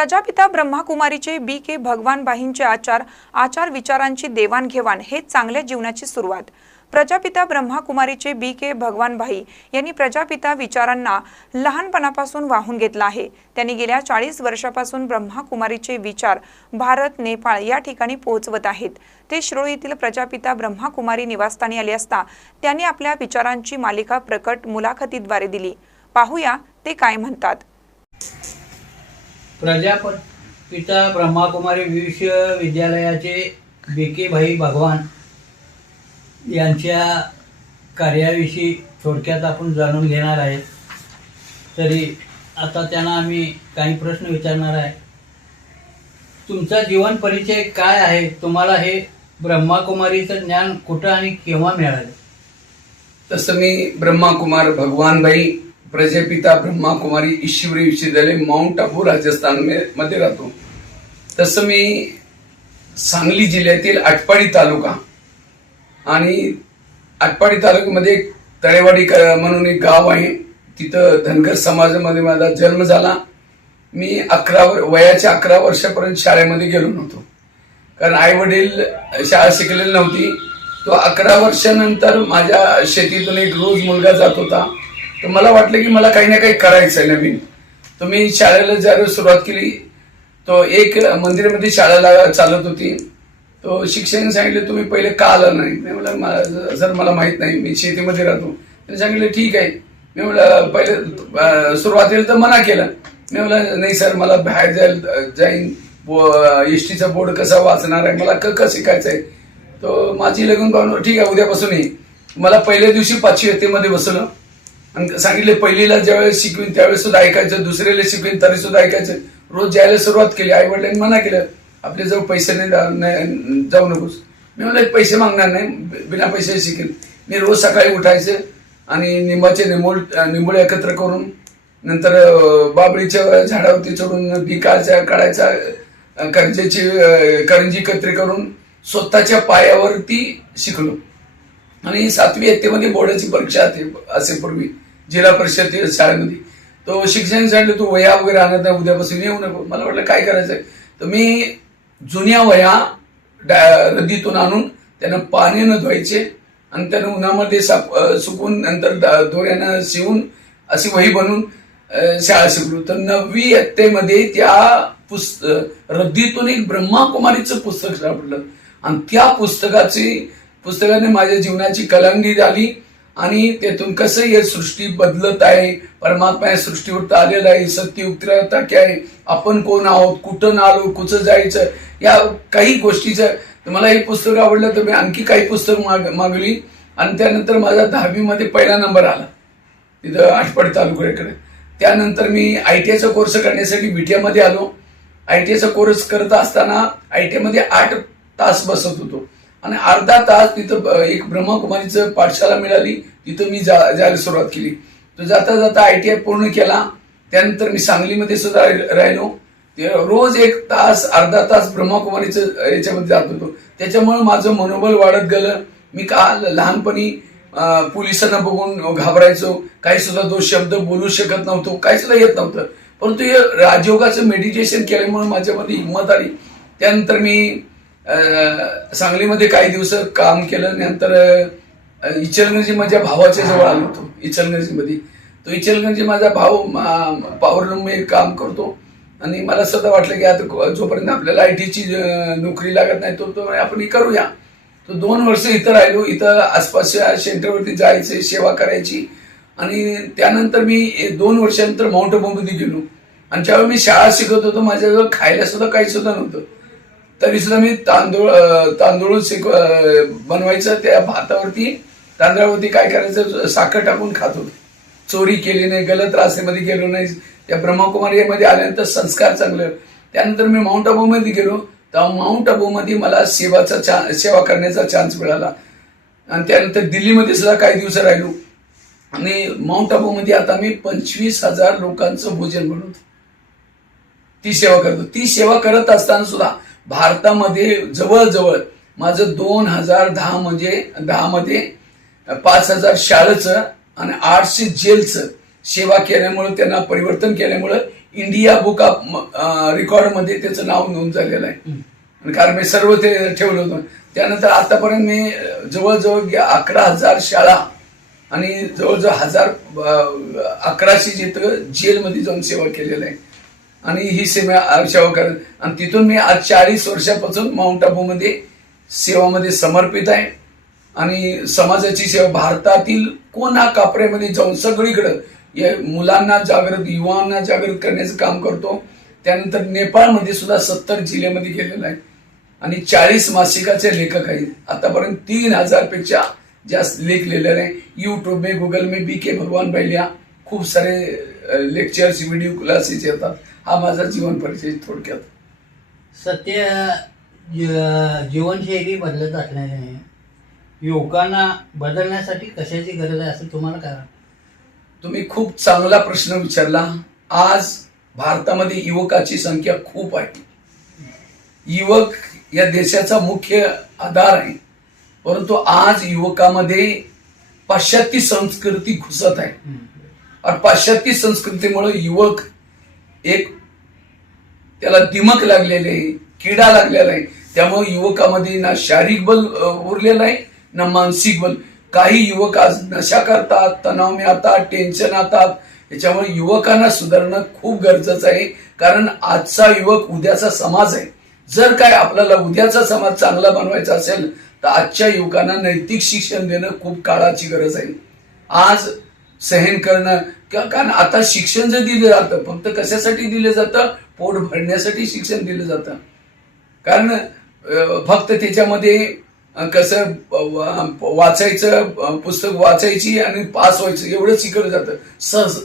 Prajapita ब्रह्माकुमारीचे BK. भगवानबाईंचे आचार विचारांची देवाणघेवाण हे चांगल्या जीवनाची सुरुवात। प्रजापिता ब्रह्माकुमारीचे बी.के. भगवानबाई यांनी प्रजापिता विचारांना लहानपणापासून वाहून घेतला आहे। त्यांनी गेल्या 40 वर्षापासून ब्रह्माकुमारीचे विचार भारत, नेपाळ या ठिकाणी पोहोचवत आहेत। ते शिरोळ येथील प्रजापिता ब्रह्माकुमारी निवासस्थानी आले असता त्यांनी आपल्या विचारांची मालिका प्रकट मुलाखतीद्वारे दिली। पाहूया ते काय म्हणतात। प्रजापिता ब्रह्माकुमारी विश्वविद्यालयाचे बी.के. भाई भगवान यांच्या कार्याविषयी थोडक्यात आपण जाणून घेणार आहे। तरी आता त्यांना आम्ही काही प्रश्न विचारणार आहे। तुमचा जीवन परिचय काय आहे? तुम्हाला हे ब्रह्माकुमारीचं ज्ञान कुठं आणि केव्हा मिळाले? तसं मी ब्रह्माकुमार भगवानबाई प्रजापिता ब्रह्माकुमारी ईश्वरी विश्वविद्यालय माउंट आबू राजस्थान मध्ये राहतो। तसं मी सांगली जिल्ह्यातील आटपाडी तालुका आणि आटपाडी तालुक्यामध्ये तळेवाडी म्हणून एक गाव आहे, तिथं धनगर समाजामध्ये माझा जन्म झाला। मी वयाच्या 11 वर्षापर्यंत शाळेमध्ये गेलो नव्हतो, कारण आई वडील शाळा शिकलेली नव्हती। तो 11 वर्षानंतर माझ्या शेतीतून एक रोज मुलगा जात होता, तर मला वाटलं की मला काही ना काही करायचं आहे नवीन। तर मी शाळेला ज्यावेळेस सुरुवात केली, तो एक मंदिरामध्ये शाळेला चालत होती। तो शिक्षकाने सांगितले तुम्ही पहिले का आला नाही? मी म्हटलं सर मला माहित नाही, मी शेतीमध्ये राहतो। त्यांनी सांगितलं ठीक आहे। मी म्हटलं पहिले सुरुवातीला तर मना केलं। मी म्हटलं नाही सर, मला बाहेर जाईन एसटीचा बोर्ड कसा वाचणार आहे, मला क शिकायचं आहे। तो माझी लगून पाहून ठीक आहे उद्यापासून ये। मला पहिल्या दिवशी 5वी इयत्तेमध्ये बसवलं आणि सांगितले पहिलीला ज्यावेळेस शिकवीन त्यावेळेस सुद्धा ऐकायचं, दुसरीला शिकवीन तरी सुद्धा ऐकायचं। रोज जायला सुरुवात केली। आई वडिलांनी मना केलं, आपल्या जवळ पैसे नाही, जाऊ नकोस। मी म्हणलं पैसे मागणार नाही, बिना पैसे शिकेल। मी रोज सकाळी उठायचे आणि निंबाचे निंबोळे एकत्र करून नंतर बाबळीच्या झाडावरती चढून बी काढायचा, करंजी एकत्र करून स्वतःच्या पायावरती शिकलो। आणि 7वी इयत्तेमध्ये बोर्डाची परीक्षा असे पूर्वी जिल्हा परिषद शाळेमध्ये तो शिक्षण सांगितलं तू वह्या वगैरे आणत नाही, उद्यापासून येऊ नको। मला वाटलं काय करायचंय, तर मी जुन्या वह्या रद्दीतून आणून त्यांना पाण्यानं धुवायचे आणि त्यांना उन्हामध्ये सुकून नंतर दोऱ्यानं शिवून अशी वही बनवून शाळा शिकलो। तर 9वी इयत्तेमध्ये त्या रद्दीतून एक ब्रह्माकुमारीचं पुस्तक सापडलं आणि त्या पुस्तकाने माझ्या जीवनाची कलांगडी झाली आणि त्यातून कसं हे सृष्टी बदलत आहे, परमात्मा या सृष्टीवर आलेला आहे, सत्य उत्तरता काय आहे, आपण कोण आहोत, कुठं आलो, कुठं जायचं, या काही गोष्टीचं मला हे पुस्तक आवडलं। तर मी आणखी काही पुस्तक मागवली आणि त्यानंतर माझा 10वी मध्ये पहिला नंबर आला तिथं आटपाडी तालुक्याकडे। त्यानंतर मी ITIचा कोर्स करण्यासाठी विट्यामध्ये आलो। ITIचा कोर्स करत असताना ITI मध्ये 8 तास बसत होतो आणि अर्धा तास तिथं एक ब्रह्माकुमारीचं पाठशाला मिळाली, तिथं मी जायला सुरुवात केली। तो जाता जाता ITI पूर्ण केला। त्यानंतर मी सांगलीमध्ये सुद्धा राहिलो। रोज 1 तास अर्धा तास ब्रह्माकुमारीचं याच्यामध्ये जात होतो। त्याच्यामुळे माझं मनोबल वाढत गेलं। मी लहानपणी पोलिसांना बघून घाबरायचो, काही सुद्धा 2 शब्द बोलू शकत नव्हतो, काही सुद्धा येत नव्हतं। परंतु हे राजयोगाचं मेडिटेशन केल्यामुळे माझ्यामध्ये हिंमत आली। त्यानंतर मी सांगलीमध्ये काही दिवस काम केलं। नंतर इचलकरंजी माझ्या भावाच्या जवळ आलो होतो इचलकरंजीमध्ये। तो इचलकरंजी माझा भाऊ पॉवरलूम मध्ये काम करतो आणि मला स्वतः वाटलं की आता जोपर्यंत आपल्याला ITची नोकरी लागत नाही तो आपण करूया। तो 2 वर्ष इथं राहिलो। इथं आसपासच्या सेंटरवरती जायचे, सेवा करायची आणि त्यानंतर मी 2 वर्षानंतर माउंट आबूमध्ये गेलो आणि ज्यावेळी मी शाळा शिकत होतो माझ्याजवळ खायला सुद्धा काही सुद्धा नव्हतं, तरी सुद्धा मी तांदूळ बनवायचं, त्या तांदळावरती काय करायचं साखर टाकून खात होतो। चोरी केली नाही, गलत रास्त्यामध्ये गेलो नाही। त्या ब्रह्माकुमारीमध्ये आल्यानंतर संस्कार चांगलं। त्यानंतर मी माउंट आबूमध्ये गेलो, तेव्हा माउंट आबूमध्ये मला सेवा करण्याचा चान्स मिळाला आणि त्यानंतर दिल्लीमध्ये सुद्धा काही दिवस राहिलो आणि माउंट आबूमध्ये आता मी 25,000 लोकांचं भोजन बनवतो, ती सेवा करतो। ती सेवा करत असताना सुद्धा भारतामध्ये जवळजवळ माझं 2010 मध्ये 5,000 शाळेचं आणि 800 जेलचं सेवा केल्यामुळे, त्यांना परिवर्तन केल्यामुळे इंडिया बुक ऑफ रेकॉर्डमध्ये त्याचं नाव नोंद झालेलं आहे. कारण मी सर्व ते ठेवलं होतं. त्यानंतर आतापर्यंत मी जवळजवळ 11,000 शाळा आणि जवळजवळ 1100 जिथं जेलमध्ये जाऊन सेवा केलेलं आहे. आणि ही सेवा करत आणि तिथून मी आज 40 वर्षापासून माउंट आबूमध्ये सेवामध्ये समर्पित आहे. आणि समाजाची सेवा भारतातील कोणा कापऱ्यामध्ये जाऊन सगळीकडं मुलांना जागृत, युवांना जागृत करण्याचं काम करतो. त्यानंतर नेपाळमध्ये सुद्धा 70 जिल्ह्यामध्ये गेलेला आहे आणि 40 मासिकाचे लेखक आहेत. आतापर्यंत 3000 पेक्षा जास्त लेख लिहिलेले आहे. यूट्यूब में, गूगल में BK भगवान भाई लिहा. खूप सारे लेक्चर्स, व्हिडिओ क्लासेस येतात. हा माझा जीवन परिचय थोडक्यात. सत्य जीवनशैली बदलत असल्याने युवकांना बदलण्यासाठी कशाची गरज आहे असं तुम्हाला काय वाटतं? तुम्ही खूप चांगला प्रश्न विचारला. आज भारतामध्ये युवकाची संख्या खूप आहे. युवक या देशाचा मुख्य आधार आहे. परंतु आज युवकामध्ये पाश्चात्य संस्कृती घुसत आहे. और पाश्चात्य संस्कृतीमुळे युवक एक त्याला दिमक लागलेले आहे, किडा लागलेला आहे. त्यामुळे युवकामध्ये ना शारीरिक बल उरलेलं आहे ना मानसिक बल. काही युवक आज नशा करतात, तणाव में येतात, टेन्शन येतात. याच्यामुळे युवकांना सुधारणं खूप गरजेचं आहे. कारण आजचा युवक उद्याचा समाज आहे. जर काय आपल्याला उद्याचा समाज चांगला बनवायचा असेल तर आजच्या युवकांना नैतिक शिक्षण देणं खूप काळाची गरज आहे. आज सहन करणं, कारण आता शिक्षण जर दिलं जातं फक्त कशासाठी दिलं जातं? पोट भरण्यासाठी शिक्षण दिलं जातं. कारण फक्त त्याच्यामध्ये कसं वाचायचं, पुस्तक वाचायची आणि पास व्हायचं एवढं शिकवलं जातं.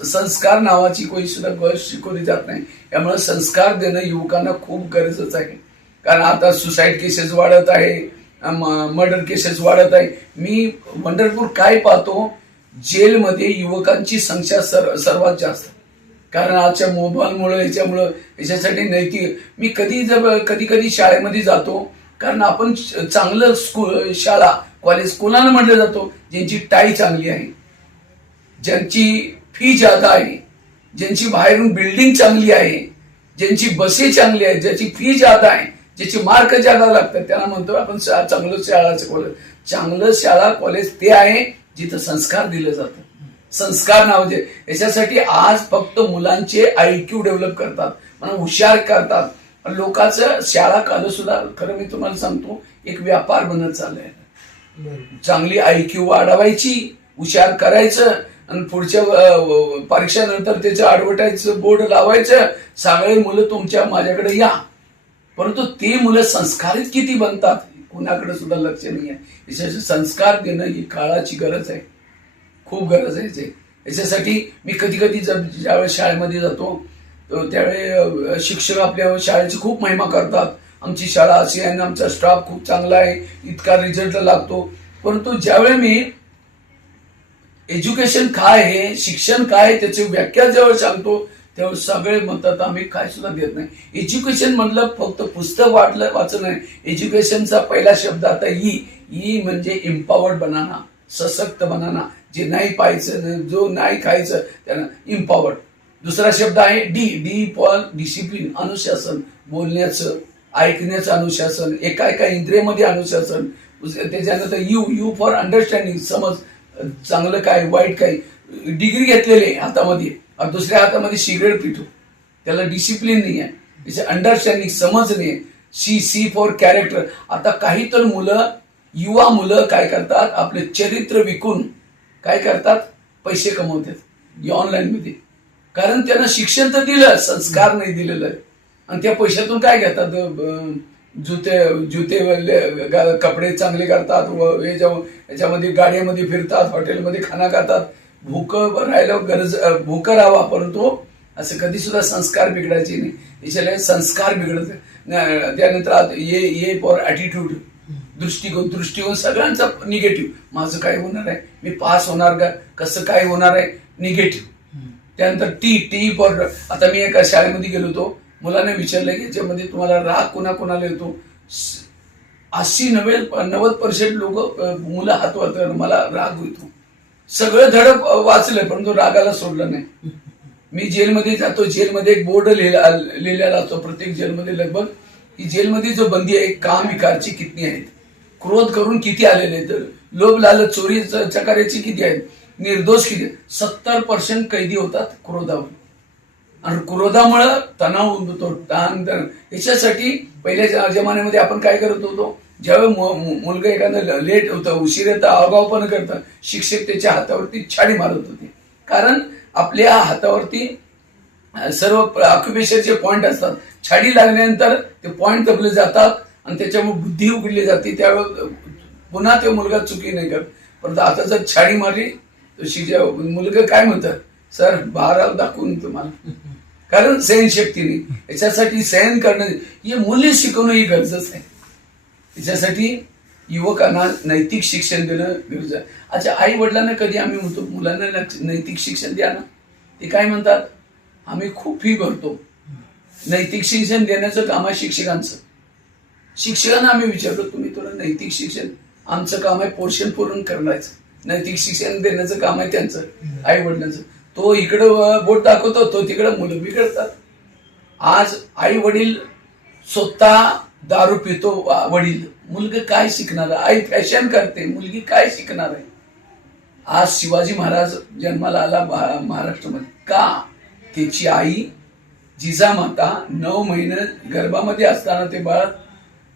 संस्कार नावाची कोणी सुद्धा गोष्ट शिकवली जात नाही. त्यामुळे संस्कार देणं युवकांना खूप गरजेचं आहे. कारण आता सुसाईड केसेस वाढत आहे, मर्डर केसेस वाढत आहे. मी वंडरफुल काय पाहतो, जेलमध्ये युवकांची संख्या सर्वात जास्त. कारण आजच्या मोबाईलमुळे याच्यासाठी नैतिक मी कधी कधी शाळेमध्ये जातो. कारण आपण चांगलं स्कूल, शाळा, कॉलेज कोणाला म्हटलं जातो? ज्यांची टाई चांगली आहे, ज्यांची फी जादा आहे, ज्यांची बाहेरून बिल्डिंग चांगली आहे, ज्यांची बसे चांगली आहे, ज्याची फी जादा आहे, ज्याची मार्क जादा लागतात, त्यांना म्हणतो आपण चांगलं शाळाचं कॉलेज. चांगलं शाळा कॉलेज ते आहे जिथं संस्कार दिले जातात. संस्कार नावाचे याच्यासाठी आज फक्त मुलांचे IQ डेव्हलप करतात, म्हणून हुशार करतात. लोकांचं शाळा काल सुद्धा खरं मी तुम्हाला सांगतो एक व्यापार बनत चाललाय. चांगली IQ वाढवायची, हुशार करायचं आणि पुढच्या परीक्षेनंतर त्याचं ऍडव्हर्टाईज बोर्ड लावायचं. सगळे मुलं तुमच्या माझ्याकडे या. परंतु ते मुलं संस्कारित किती बनतात कुणाकडे सुद्धा लक्ष नाही आहे. याच्यासाठी संस्कार देणं ही काळाची गरज आहे, खूप गरज आहे. याच्यासाठी मी कधी कधी ज्यावेळेस शाळेमध्ये जातो त्यावेळी शिक्षक आपल्या शाळेची खूप महिमा करतात. आमची शाळा अशी आहे, आमचा स्टाफ खूप चांगला आहे, इतका रिझल्ट लागतो. परंतु ज्यावेळी मी एज्युकेशन काय आहे, शिक्षण काय त्याची व्याख्या जेव्हा सांगतो तेव्हा सगळे म्हणतात आम्ही काय सुद्धा देत नाही. एज्युकेशन म्हटलं फक्त पुस्तक वाचन नाही. एज्युकेशनचा पहिला शब्द आता ई म्हणजे एम्पॉवर्ड बनाना, सशक्त बनाना. जे नाही पाहायचं, जो नाही खायचं त्यांना एम्पॉवर्ड. दुसरा शब्द आहे डी फॉर डिसिप्लिन, अनुशासन, बोलण्याचं, ऐकण्याचं अनुशासन, एका इंद्रियामध्ये अनुशासन. त्याच्यानंतर यू फॉर अंडरस्टँडिंग, समज, चांगलं काय वाईट काय. डिग्री घेतलेली हातामध्ये आणि दुसऱ्या हातामध्ये सिगरेट पितो, त्याला डिसिप्लिन नाही आहे, त्याचे अंडरस्टँडिंग, समज नाही आहे. C for character. आता काही तर युवा मुलं काय करतात, आपले चरित्र विकून काय करतात, पैसे कमवतात ऑनलाईन मध्ये. कारण त्यांना शिक्षण तर दिलं, संस्कार नाही दिलेलं आहे. आणि त्या पैशातून काय घेतात, जुते कपडे चांगले करतात, याच्यामध्ये गाड्यामध्ये फिरतात, हॉटेलमध्ये खाना खातात. भूक राहावा, परंतु असं कधी सुद्धा संस्कार बिघडायचे नाही. याच्याला संस्कार बिघडत. त्यानंतर ये फॉर ॲटिट्यूड, दृष्टिकोन सगळ्यांचा निगेटिव्ह. माझं काय होणार आहे, मी पास होणार का, कसं काय होणार आहे, निगेटिव्ह. त्यानंतर टी फॉर. आता मी एका शाळेमध्ये गेलो होतो, मुलाने विचारलं की याच्यामध्ये तुम्हाला राग कोणाला येतो. 80-90% लोक मुलं हात वरतात, मला राग येतो. सगळं धडक वाचलंय परंतु रागाला सोडलं नाही. मी जेलमध्ये जातो, जेलमध्ये एक बोर्ड लिहिलेला असतो प्रत्येक जेलमध्ये लगभग, की जेलमध्ये जो बंदी आहे काम विकारची किती आहेत, क्रोध करून किती आलेले आहेत, लोभ लालच चोरी चकाऱ्याची किती आहेत, निर्दोष किती, 70% कैदी होतात क्रोधावर. आणि क्रोधामुळं तणाव होतो, ताण. याच्यासाठी पहिल्या जमान्यामध्ये आपण काय करत होतो, ज्यावेळी मुलगा एखादा लेट होतं, उशीर येतं, आगाऊपणा करतं, शिक्षक त्याच्या हातावरती छाडी मारत होते. कारण आपल्या हातावरती सर्व ऑक्युपेशनचे पॉइंट असतात. छाडी लागल्यानंतर ते पॉइंट दबले जातात आणि त्याच्यामुळे बुद्धी उघडली जाते. त्यावेळेस पुन्हा ते मुलगा चुकी नाही करत. परंतु आता जर छाडी मारली तर मुलगा काय म्हणतात, सर बाहेर दाखवून तुम्हाला, कारण सहनशक्ती नाही. याच्यासाठी सहन करणं हे मूल्य शिकवणं ही गरजच आहे. याच्यासाठी युवकांना नैतिक शिक्षण देणं गरजेचं आहे. अच्छा, आई वडिलांना कधी आम्ही म्हणतो मुलांना नैतिक शिक्षण द्या ना, ते काय म्हणतात, आम्ही खूप फी भरतो. नैतिक शिक्षण देण्याचं काम आहे शिक्षकांचं. शिक्षकांना आम्ही विचारतो, तुम्ही थोडं नैतिक शिक्षण, आमचं काम आहे पोर्शन पूर्ण करायचं, नैतिक शिक्षण देण्याचं काम आहे त्यांचं, आई वडिलांचं. तो इकडं बोट दाखवतो, तो तिकडं मुलं बिघडतात. आज आई वडील स्वतः दारू पितो, वडील, मुलगा काय शिकणार आहे, आई फॅशन करते, मुलगी काय शिकणार आहे. आज शिवाजी महाराज जन्माला आला महाराष्ट्रामध्ये का, त्याची आई जिजामाता 9 महिने गर्भामध्ये असताना ते बाळ,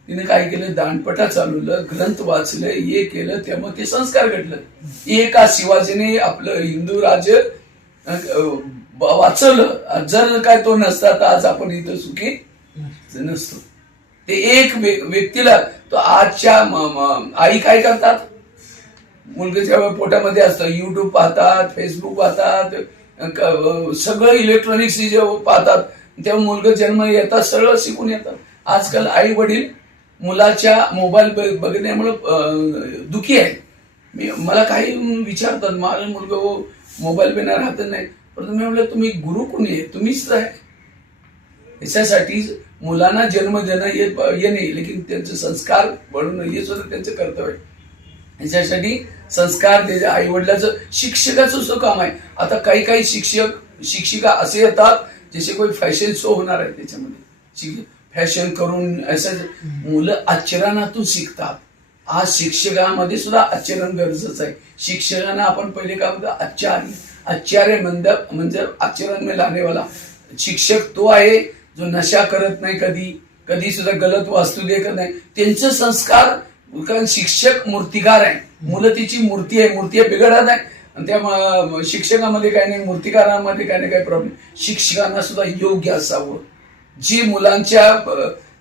तिने काय केलं, दांडपटा चालवलं, ग्रंथ वाचलं, हे केलं, त्यामुळे ते संस्कार घडलं. एका शिवाजीने आपलं हिंदू राज्य वाचवलं. जर काय तो नसता तर आज आपण इथं सुखी नसतो. ते एक व्यक्तीला, तो आजच्या आई काय करतात, मुलगाच्या पोटामध्ये असतं, युट्यूब पाहतात, फेसबुक पाहतात, सगळं इलेक्ट्रॉनिक्स जे पाहतात, तेव्हा मुलगा जन्म येतात सगळं शिकून येतात. आजकाल आई वडील मुलाच्या मोबाईल बघण्यामुळे दुखी आहे. मला काही विचारतात, माझा मुलगा मोबाईल बिना राहत नाही, परंतु मी म्हटलं तुम्ही गुरु कोणी आहे, तुम्हीच आहे. याच्यासाठी मुलांना जन्म देणं हे नाही, लेकिन त्यांचे संस्कार बनवणं हे सुद्धा त्यांचं कर्तव्य आहे. याच्यासाठी संस्कार द्यायचं आई वडिलाचं, शिक्षकाचं सुद्धा काम आहे. आता काही काही शिक्षिका असे येतात जसे कोणी फॅशन शो होणार आहे, त्याच्यामध्ये फॅशन करून असं मुलं आचरणातून शिकतात. आज शिक्षकामध्ये सुद्धा आचरण गरजेचं आहे. शिक्षकांना आपण पहिले काय म्हणतो, आचार्य म्हणजे आचरण में लाने वाला. शिक्षक तो आहे जो नशा करत नाही, कधी सुद्धा गलत वास्तू देखत नाही. त्यांचे संस्कार, कारण शिक्षक मूर्तिकार आहे, मुलं तिची मूर्ती आहे, बिघडत नाही. आणि त्या शिक्षकामध्ये काय नाही, मूर्तिकारामध्ये काय नाही, काय प्रॉब्लेम. शिक्षकांना सुद्धा योग्य असावं, जी मुलांच्या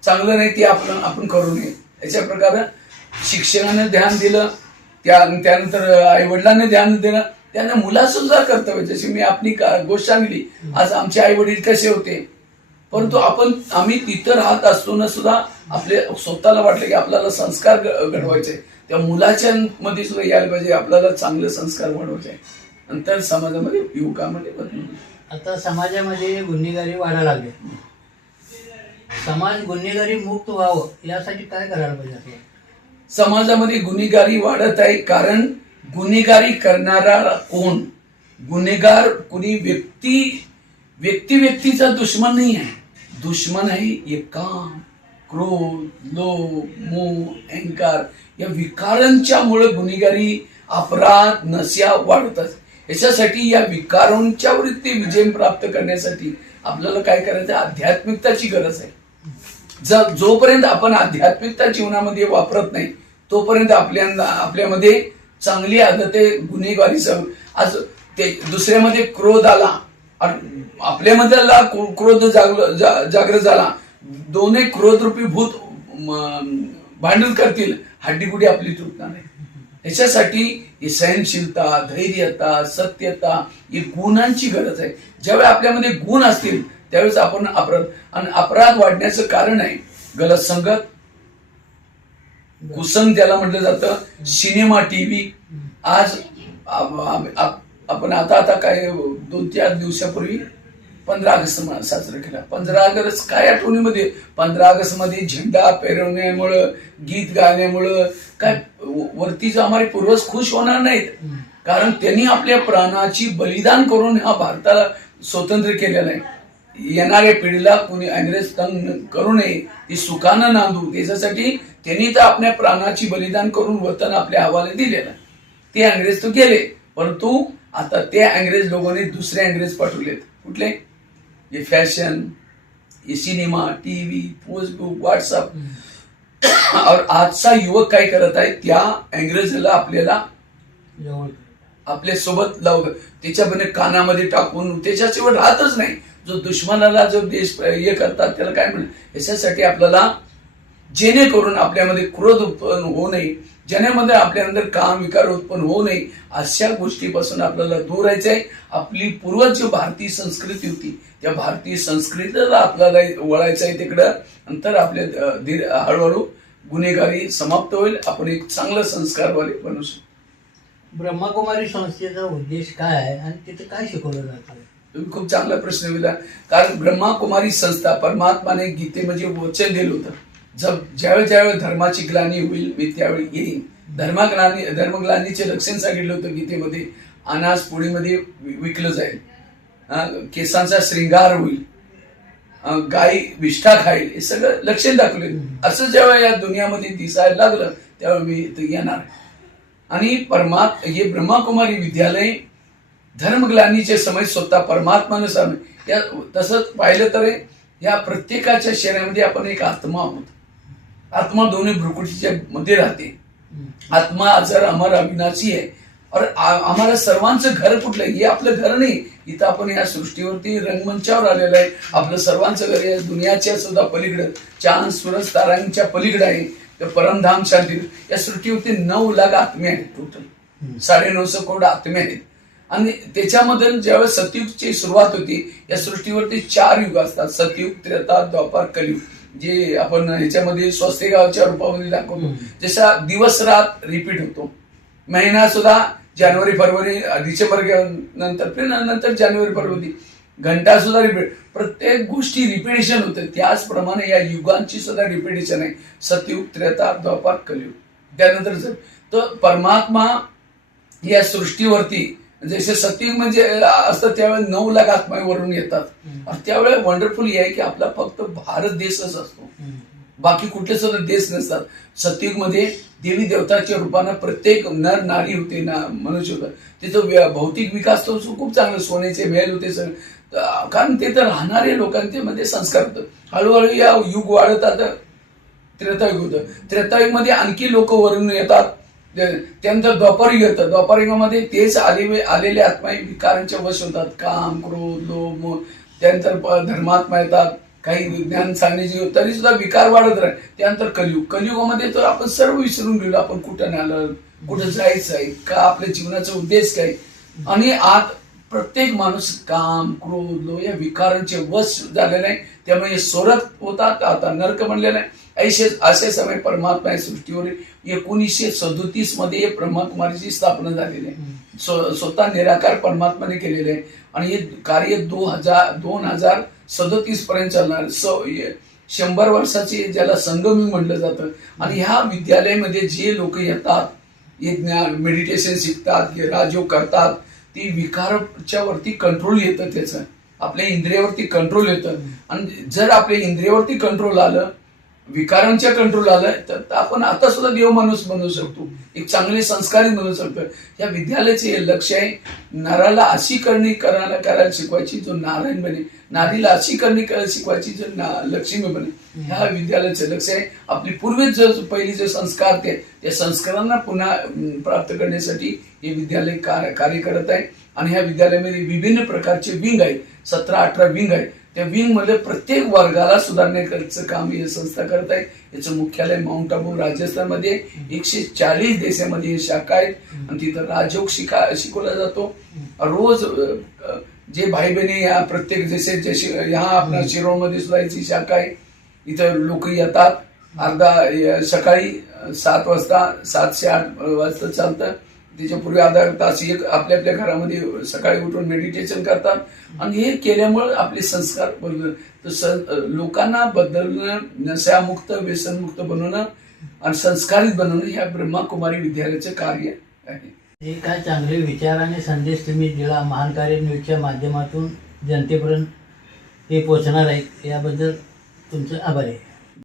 चांगलं नाही ते आपण करू नये. याच्या प्रकारे शिक्षकाने ध्यान दिलं, त्यानंतर आई वडिलांनी ध्यान दिलं, त्यांना मुलाचं सुद्धा कर्तव्य. जशी मी आपली गोष्ट सांगली, आज आमचे आई वडील कसे होते, परंतु आम्ही तिथं राहत असताना सुद्धा आपले स्वतःला वाटलं की आपल्याला संस्कार घडवायचे, त्या मुलाच्या मध्ये सुद्धा यायला पाहिजे, आपल्याला चांगले संस्कार घडवायचे, नंतर समाजामध्ये युवकामध्ये बदलून. आता समाजामध्ये गुन्हेगारी वाढायला लागली, समाज गुन्हेगारी मुक्त व्हावं यासाठी काय करायला पाहिजे. समाजामध्ये गुन्हेगारी वाढत आहे, कारण गुन्हेगारी करणारा कोण, गुन्हेगार कुणी व्यक्तीचा दुश्मन नाही आहे. दुश्मन आहे एक काम, क्रोध, लोभ, मोह, अहंकार या विकारांच्या मुळे गुन्हेगारी, अपराध, नशा वाढतात. याच्यासाठी या विकारांच्या वरती विजय प्राप्त करण्यासाठी आपल्याला काय करायचं, आध्यात्मिकताची गरज आहे. जोपर्यंत आपण आध्यात्मिकता जीवनामध्ये वापरत नाही तोपर्यंत आपल्यामध्ये चांगली आदते, गुन्हेगारी आज ते दुसऱ्यामध्ये क्रोध आला, आपल्यामध्ये क्रोध जागृत झाला, दोन्ही क्रोधरूपी भूत भांडण करतील, हड्डीगुडी आपली तुटणार नाही. याच्यासाठी सहनशीलता, धैर्यता, सत्यता ही गुणांची गरज आहे. ज्यावेळी आपल्यामध्ये गुण असतील त्यावेळेस आपण अपराध वाढण्याचं कारण आहे गलत संगत, कुसंग ज्याला म्हटलं जातं, सिनेमा, टीव्ही. आज आपण आता काय 2-4 दिवसापूर्वी 15 ऑगस्ट साजरा केला. 15 ऑगस्ट काय आठवणीमध्ये, 15 ऑगस्ट मध्ये झेंडा पेरवण्यामुळं, गीत गाण्यामुळं काय वरती जो आम्हाला पूर्वज खुश होणार नाहीत, कारण त्यांनी आपल्या प्राणाची बलिदान करून हा स्वतंत्र केलेलं आहे. येणाऱ्या पिढीला कुणी इंग्रज तंग करू नये, ती सुखानं नांदू, त्याच्यासाठी त्यांनी तर आपल्या प्राणाची बलिदान करून वतन आपल्या हवाले दिलेलं. ते इंग्रज तो गेले, परंतु आता ते इंग्रज लोकांनी दुसरे इंग्रज पाठवलेत. कुठले? जे फॅशन, ये सिनेमा, टीव्ही, फेसबुक, व्हॉट्सअप. और आजचा युवक काय करत आहे, त्या इंग्रजाला आपल्याला आपल्या सोबत लावलं, त्याच्यामध्ये कानामध्ये टाकून त्याच्याशिवाय राहतच नाही. जो दुश्मनाला जो देश हे करतात त्याला काय म्हणतात. याच्यासाठी आपल्याला जेणेकरून आपल्यामध्ये क्रोध उत्पन्न होऊ नये, ज्यामध्ये आपल्यानंतर काम विकार उत्पन्न होऊ नये, अशा गोष्टीपासून आपल्याला दूर राहायचं आहे. आपली पूर्वज जी भारतीय संस्कृती होती, त्या भारतीय संस्कृतीला आपल्याला वळायचं आहे तिकडं. नंतर आपल्या हळूहळू गुन्हेगारी समाप्त होईल, आपण एक चांगलं संस्कारवाले बनू शकतो. ब्रह्मकुमारी संस्थेचा उद्देश काय आहे आणि तिथे काय शिकवलं जातं? तुम्ही खूप चांगला प्रश्न विचारला. कारण ब्रह्मकुमारी संस्था परमात्माने गीतेमध्ये वचन दिलं होतं, ज्यावेळी धर्माची ग्लानी होईल मी त्यावेळी येईन. धर्मग्लानीचे लक्षण सांगितलं होतं गीतेमध्ये. अनाज पोळीमध्ये विकलं जाईल, केसांचा श्रृंगार होईल, गाय विष्ठा खाईल, हे सगळं लक्षण दाखवले. असं जेव्हा या दुनियामध्ये दिसायला लागलं तेव्हा मी इथं येणार. आणि हे ब्रह्मकुमारी विद्यालय धर्मग्लानीचे समय स्वतः परमात्मानं सांगितलं. तसंच पाहिलं तर या प्रत्येकाच्या शरीरामध्ये आपण एक आत्मा आहोत. आत्मा दोन्ही भ्रुकुटीच्या मध्ये राहते. आत्मा आजार अमर अविनाशी आहे. और आम्हाला सर्वांचं घर कुठलं? हे आपलं घर नाही. इथं आपण या सृष्टीवरती रंगमंचावर आलेलं आहे. आपलं सर्वांचं घर या दुनियाच्या सुद्धा पलीकडं, चांद सूरज तारांच्या पलीकडे आहे. तर परमधाम शांती या सृष्टीवरती 9 लाख आत्मे आहेत. टोटल 950 करोड आत्मे आहेत. आणि त्याच्यामध्ये ज्यावेळेस सतयुगची सुरुवात होती, या सृष्टीवरती 4 युग असतात. सतयुग, त्रेता, द्वापर, कलियुग. जे आपण ह्याच्यामध्ये स्वस्तिगावच्या रूपामध्ये दाखवतो. जसा दिवस रात रिपीट होतो. महिना सुद्धा जानेवारी फरवरी डिसेंबर नंतर जानेवारी फरवरी. घंटा सुद्धा रिपीट. प्रत्येक गोष्टी रिपिटेशन होते. त्याचप्रमाणे या युगांची सुद्धा रिपिटेशन आहे. सतयुग, त्रेता, द्वापर, कलियुग. त्यानंतर तर परमात्मा या सृष्टीवरती जसे सतयुग म्हणजे असतं त्यावेळेस 9 लाख आत्म्यावरून येतात. त्यावेळेस वंडरफुल हे आहे की आपला फक्त भारत देशच असतो, बाकी कुठले सुद्धा देश नसतात. सतयुग मध्ये देवी देवताच्या रूपानं प्रत्येक नर नारी होते, मनुष्य होता. तिथं भौतिक विकास तो खूप चांगला, सोन्याचे महल होते सगळे. कारण ते तर राहणारे लोकांचे मध्ये संस्कार होतं. हळूहळू या युग वाढत आता त्रेतायुग होतं. त्रेतायुग मध्ये आणखी लोक वरून येतात. त्यानंतर द्वापारयुग येतं. द्वापारयुगामध्ये तेच आलेले आत्मा विकारांच्या वश होतात. काम, क्रोध, लोभ, मोह. त्यानंतर धर्मात्मा येतात. काही विज्ञान सांगण्याची, तरी सुद्धा विकार वाढत राहते. त्यानंतर कलियुग. कलियुगामध्ये तर आपण सर्व विसरून गेलो. आपण कुठं आलं, कुठं जायचं आहे का, आपल्या जीवनाचा उद्देश काय. आणि आत प्रत्येक माणूस काम, क्रोध, लोभ या विकारांचे वश झालेले आहे. त्यामुळे सोरत होतात. आता नरक बनलेला आहे. असे समय परमात्मा या सृष्टीवर 1937 मध्ये ब्रह्मकुमारीची स्थापना झालेली आहे. स्वतः निराकार परमात्माने केलेले आहे. आणि हे कार्य 2037 पर्यंत चालणार. 100 वर्षाचे ज्याला संगमी म्हटलं जातं. आणि ह्या विद्यालयामध्ये जे लोक येतात, हे मेडिटेशन शिकतात, राजयोग करतात, ती विकाराच्या वरती कंट्रोल येतं. त्याचं आपल्या इंद्रियावरती कंट्रोल येतं. आणि जर आपल्या इंद्रियावरती कंट्रोल आलं, विकारांच्या कंट्रोल आलं, तर आपण आता सुद्धा देव माणूस बनवू शकतो, एक चांगले संस्कारी बनवू शकतो. या विद्यालयाचे हे लक्ष आहे, नराला अशी करणी करायला शिकवायची जो नारायण बने, नारीला अशी करणी शिकवायची जो लक्ष्मी बने. ह्या विद्यालयाचे लक्ष आहे. आपली पूर्वीच जो पहिली जे संस्कार त्या संस्कारांना पुन्हा प्राप्त करण्यासाठी हे विद्यालय कार्य करत आहे. आणि ह्या विद्यालयामध्ये विभिन्न प्रकारचे विंग आहेत. 17-18 विंग आहेत. त्या विंग मध्ये प्रत्येक वर्गाला सुधारण्याचं काम ही संस्था करत आहे. याचं मुख्यालय माउंट आबू राजस्थानमध्ये. 140 देशामध्ये शाखा आहेत. आणि तिथं राजयोग शिकवला जातो. रोज जे भाई बहिणी या प्रत्येक जसे ह्या आपल्या शिरोळमध्ये सुद्धा याची शाखा आहे. इथं लोक येतात. अर्धा सकाळी 7 वाजता 7 ते 8 वाजता चालतं. त्याच्यापूर्वी अर्धा तास एक आपल्या घरामध्ये सकाळी उठून मेडिटेशन करतात. आणि हे केल्यामुळे आपले संस्कार बदलतात. लोकांना बदलणं, नशामुक्त, व्यसनमुक्त बनवणं आणि संस्कारित बनवणं ह्या ब्रह्मकुमारी विद्यालयाचं कार्य आहे. हे काय चांगले विचार आणि संदेश तुम्ही दिला महान कार्य न्यूजच्या माध्यमातून. जनतेपर्यंत हे पोचणार आहेत याबद्दल तुमचं आभार आहे.